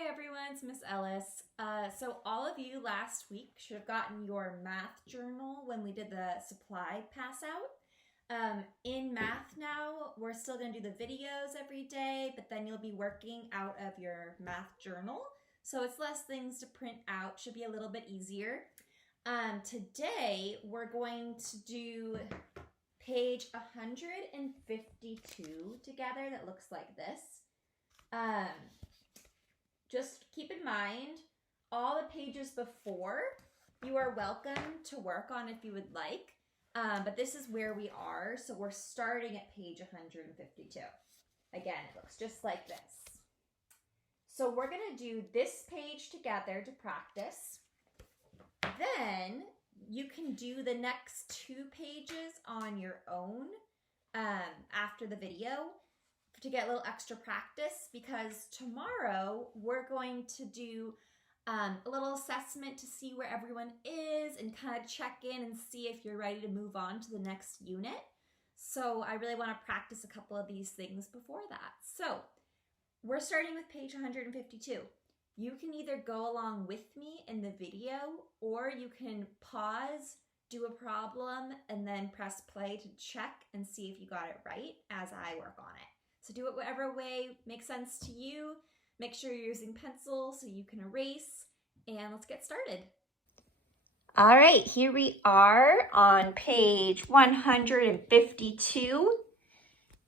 Hi everyone, it's Miss Ellis. So all of you last week should have gotten your math journal when we did the supply pass out. In math now, we're still going to do the videos every day, but then you'll be working out of your math journal. So it's less things to print out, should be a little bit easier. Today, we're going to do page 152 together that looks like this. Just keep in mind, all the pages before you are welcome to work on if you would like, but this is where we are, so we're starting at page 152. Again, it looks just like this. So we're going to do this page together to practice. Then you can do the next two pages on your own after the video to get a little extra practice, because tomorrow we're going to do a little assessment to see where everyone is and kind of check in and see if you're ready to move on to the next unit. So I really want to practice a couple of these things before that. So we're starting with page 152. You can either go along with me in the video, or you can pause, do a problem, and then press play to check and see if you got it right as I work on it. So do it whatever way makes sense to you. Make sure you're using pencil so you can erase, and let's get started. All right, here we are on page 152.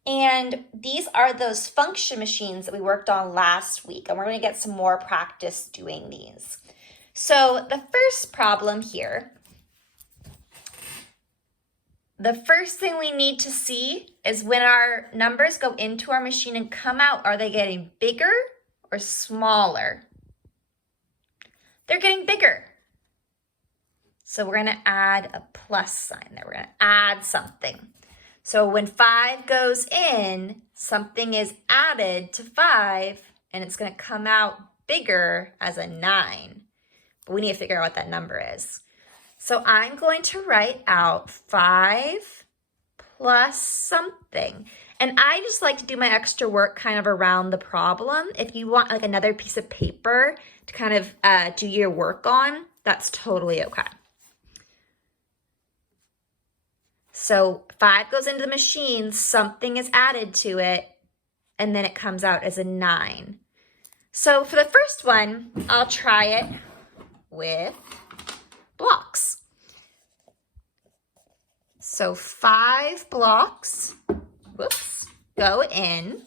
And these are those function machines that we worked on last week, and we're going to get some more practice doing these. So the first problem here, the first thing we need to see is when our numbers go into our machine and come out, are they getting bigger or smaller? They're getting bigger. So we're going to add a plus sign there. We're going to add something. So when 5 goes in, something is added to 5, and it's going to come out bigger as a 9. But we need to figure out what that number is. So I'm going to write out 5 plus something. And I just like to do my extra work kind of around the problem. If you want like another piece of paper to kind of do your work on, that's totally okay. So 5 goes into the machine, something is added to it, and then it comes out as a 9. So for the first one, I'll try it with blocks. So 5 blocks, whoops, go in,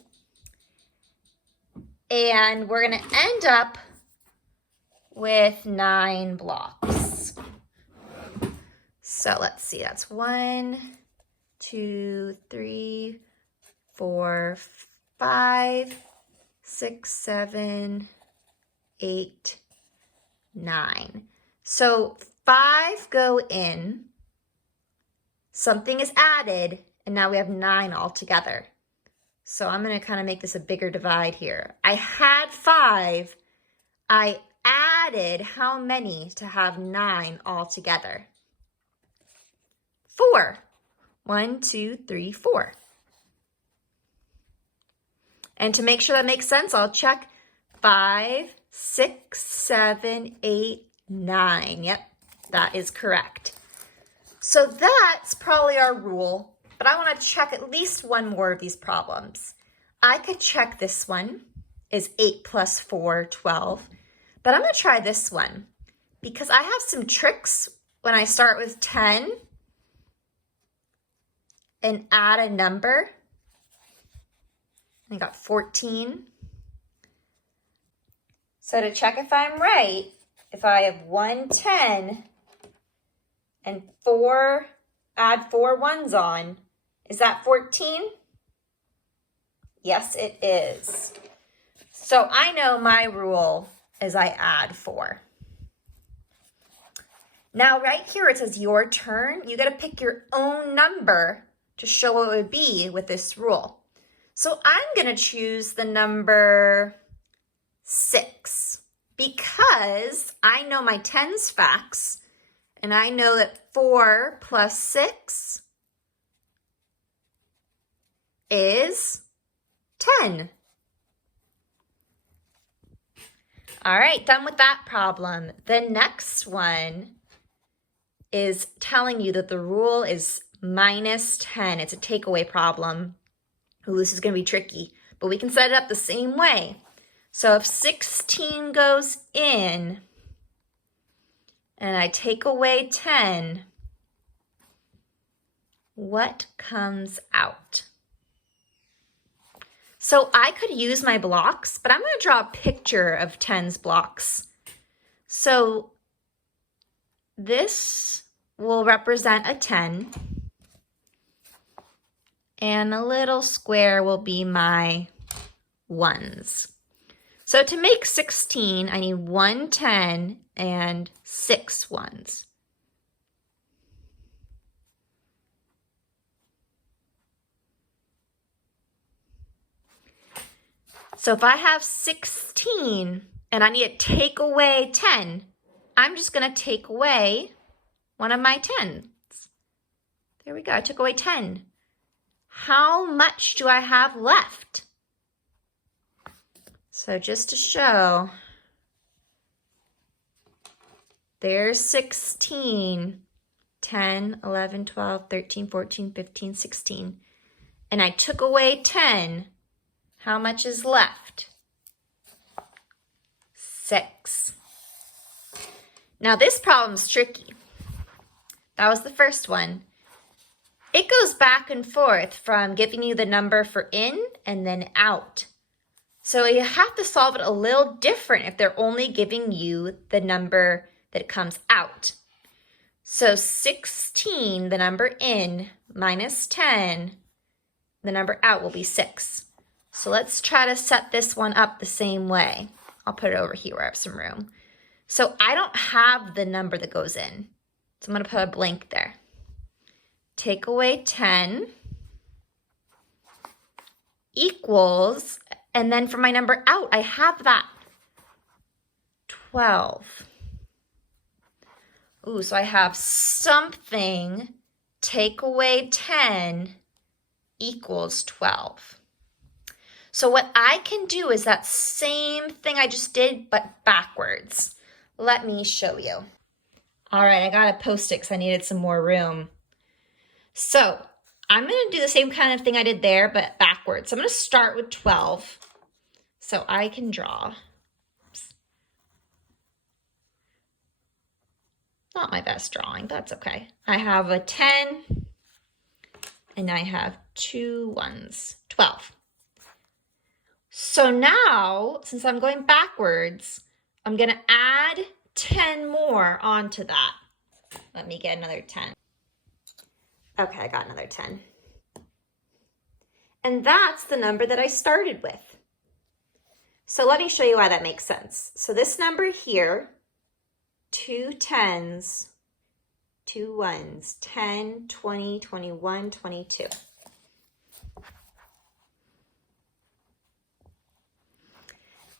and we're going to end up with 9 blocks. So let's see, that's 1, 2, 3, 4, 5, 6, 7, 8, 9. So 5 go in, something is added, and now we have 9 altogether. So I'm going to kind of make this a bigger divide here. I had 5. I added how many to have 9 altogether? 4. 1, 2, 3, 4. And to make sure that makes sense, I'll check 5, 6, 7, 8, 9. Yep, that is correct. So that's probably our rule, but I want to check at least one more of these problems. I could check this one, is 8 plus 4, 12, but I'm going to try this one because I have some tricks when I start with 10 and add a number. I got 14. So to check if I'm right, if I have 110 and add 4 ones on, is that 14? Yes, it is. So I know my rule is I add 4. Now right here it says your turn. You got to pick your own number to show what it would be with this rule. So I'm going to choose the number 6 because I know my tens facts, and I know that 4 plus 6 is 10. All right, done with that problem. The next one is telling you that the rule is minus 10. It's a takeaway problem. Ooh, this is going to be tricky, but we can set it up the same way. So if 16 goes in and I take away 10, what comes out? So I could use my blocks, but I'm going to draw a picture of 10's blocks. So this will represent a 10, and a little square will be my ones. So to make 16, I need 1 10 and 6 ones. So if I have 16 and I need to take away 10, I'm just going to take away one of my 10s. There we go. I took away 10. How much do I have left? So just to show, there's 16, 10, 11, 12, 13, 14, 15, 16. And I took away 10. How much is left? 6. Now this problem's tricky. That was the first one. It goes back and forth from giving you the number for in and then out. So you have to solve it a little different if they're only giving you the number that comes out. So 16, the number in, minus 10, the number out will be 6. So let's try to set this one up the same way. I'll put it over here where I have some room. So I don't have the number that goes in. So I'm going to put a blank there. Take away 10 equals, and then for my number out, I have that 12. Ooh, so I have something, take away 10 equals 12. So what I can do is that same thing I just did, but backwards. Let me show you. All right, I got to post it because I needed some more room. So I'm going to do the same kind of thing I did there, but backwards. So I'm going to start with 12. So I can draw. Oops. Not my best drawing, that's okay. I have a 10, and I have 2 ones, 12. So now, since I'm going backwards, I'm going to add 10 more onto that. Let me get another 10. Okay, I got another 10. And that's the number that I started with. So let me show you why that makes sense. So this number here, 2 10s, 2 1s, 10, 20, 21, 22.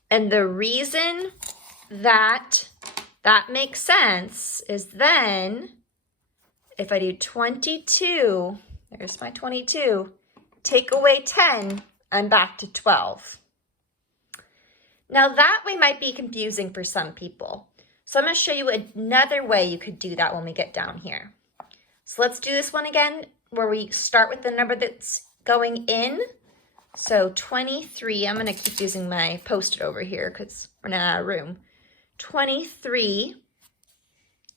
And the reason that that makes sense is then if I do 22, there's my 22, take away 10, I'm back to 12. Now that way might be confusing for some people. So I'm going to show you another way you could do that when we get down here. So let's do this one again where we start with the number that's going in. So 23, I'm going to keep using my Post-it over here because we're not out of room. 23,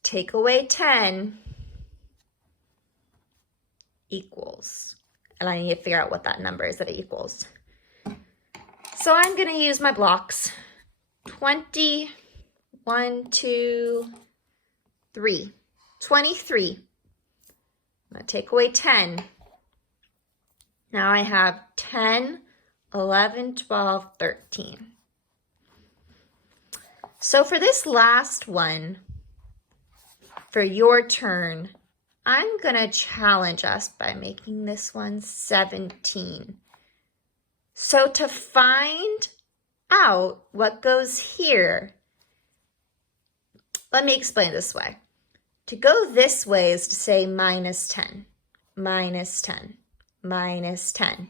take away 10 equals. And I need to figure out what that number is that it equals. So I'm going to use my blocks. 20, 1, 2, 3. 23. I'm going to take away 10. Now I have 10, 11, 12, 13. So for this last one, for your turn, I'm going to challenge us by making this one 17. So to find out what goes here, let me explain it this way. To go this way is to say minus 10, minus 10, minus 10.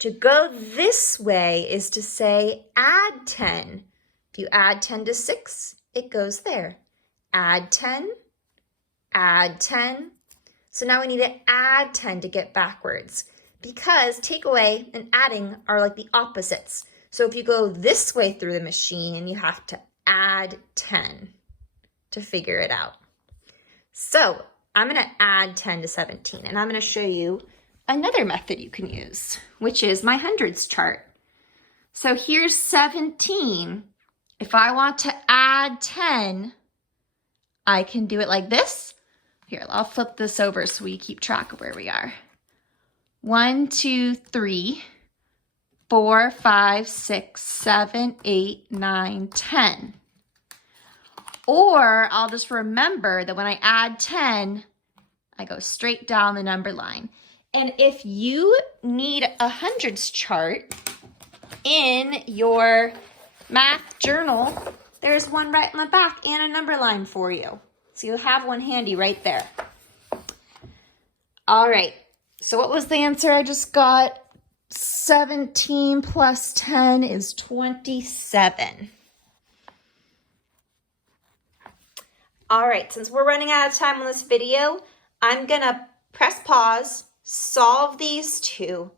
To go this way is to say add 10. If you add 10 to 6, it goes there. Add 10, add 10. So now we need to add 10 to get backwards because takeaway and adding are like the opposites. So if you go this way through the machine, you have to add 10 to figure it out. So I'm going to add 10 to 17, and I'm going to show you another method you can use, which is my hundreds chart. So here's 17. If I want to add 10, I can do it like this. Here, I'll flip this over so we keep track of where we are. 1, 2, 3, 4, 5, 6, 7, 8, 9, 10. Or I'll just remember that when I add 10, I go straight down the number line. And if you need a hundreds chart in your math journal, there's one right in the back and a number line for you. So you'll have one handy right there. All right, so what was the answer I just got? 17 plus 10 is 27. All right, since we're running out of time on this video, I'm gonna press pause, solve these two,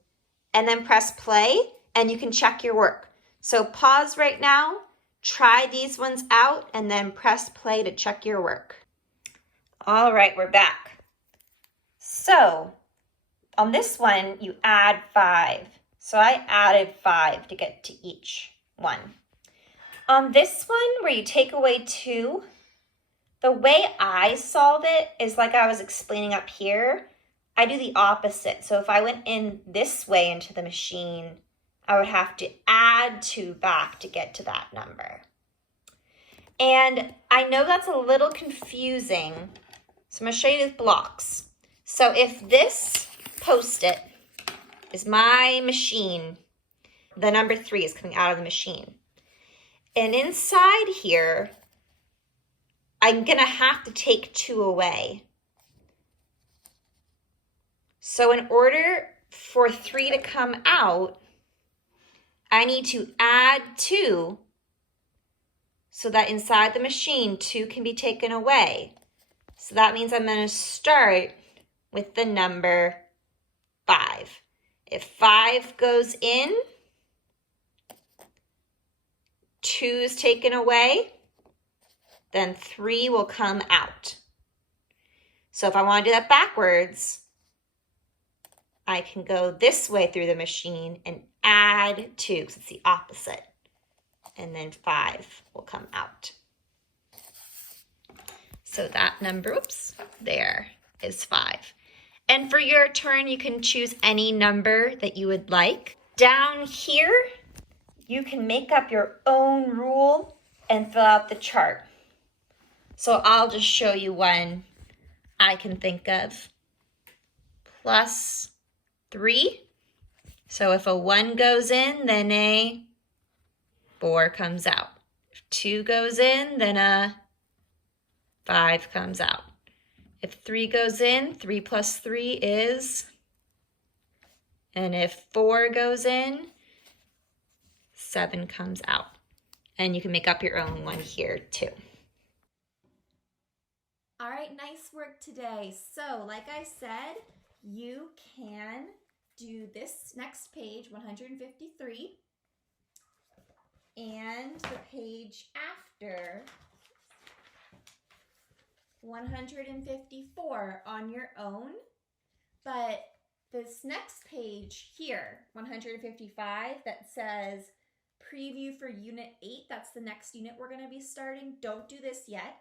and then press play, and you can check your work. So pause right now, try these ones out, and then press play to check your work. All right, we're back. So on this one, you add 5. So I added 5 to get to each one. On this one, where you take away 2, the way I solve it is like I was explaining up here. I do the opposite. So if I went in this way into the machine, I would have to add 2 back to get to that number. And I know that's a little confusing, so I'm going to show you with blocks. So if this Post-it is my machine, the number 3 is coming out of the machine. And inside here, I'm going to have to take 2 away. So in order for 3 to come out, I need to add 2 so that inside the machine, 2 can be taken away. So that means I'm going to start with the number 5. If 5 goes in, 2 is taken away, then 3 will come out. So if I want to do that backwards, I can go this way through the machine and add 2, because it's the opposite. And then 5 will come out. So that number, oops, there is 5. And for your turn, you can choose any number that you would like. Down here, you can make up your own rule and fill out the chart. So I'll just show you one I can think of. Plus 3. So if a 1 goes in, then a 4 comes out. If 2 goes in, then a 5 comes out. If 3 goes in, 3 plus 3 is, and if 4 goes in, 7 comes out. And you can make up your own one here too. All right, nice work today. So like I said, you can do this next page, 153, and the page after, 154 on your own, but this next page here, 155, that says preview for unit 8, that's the next unit we're going to be starting. Don't do this yet.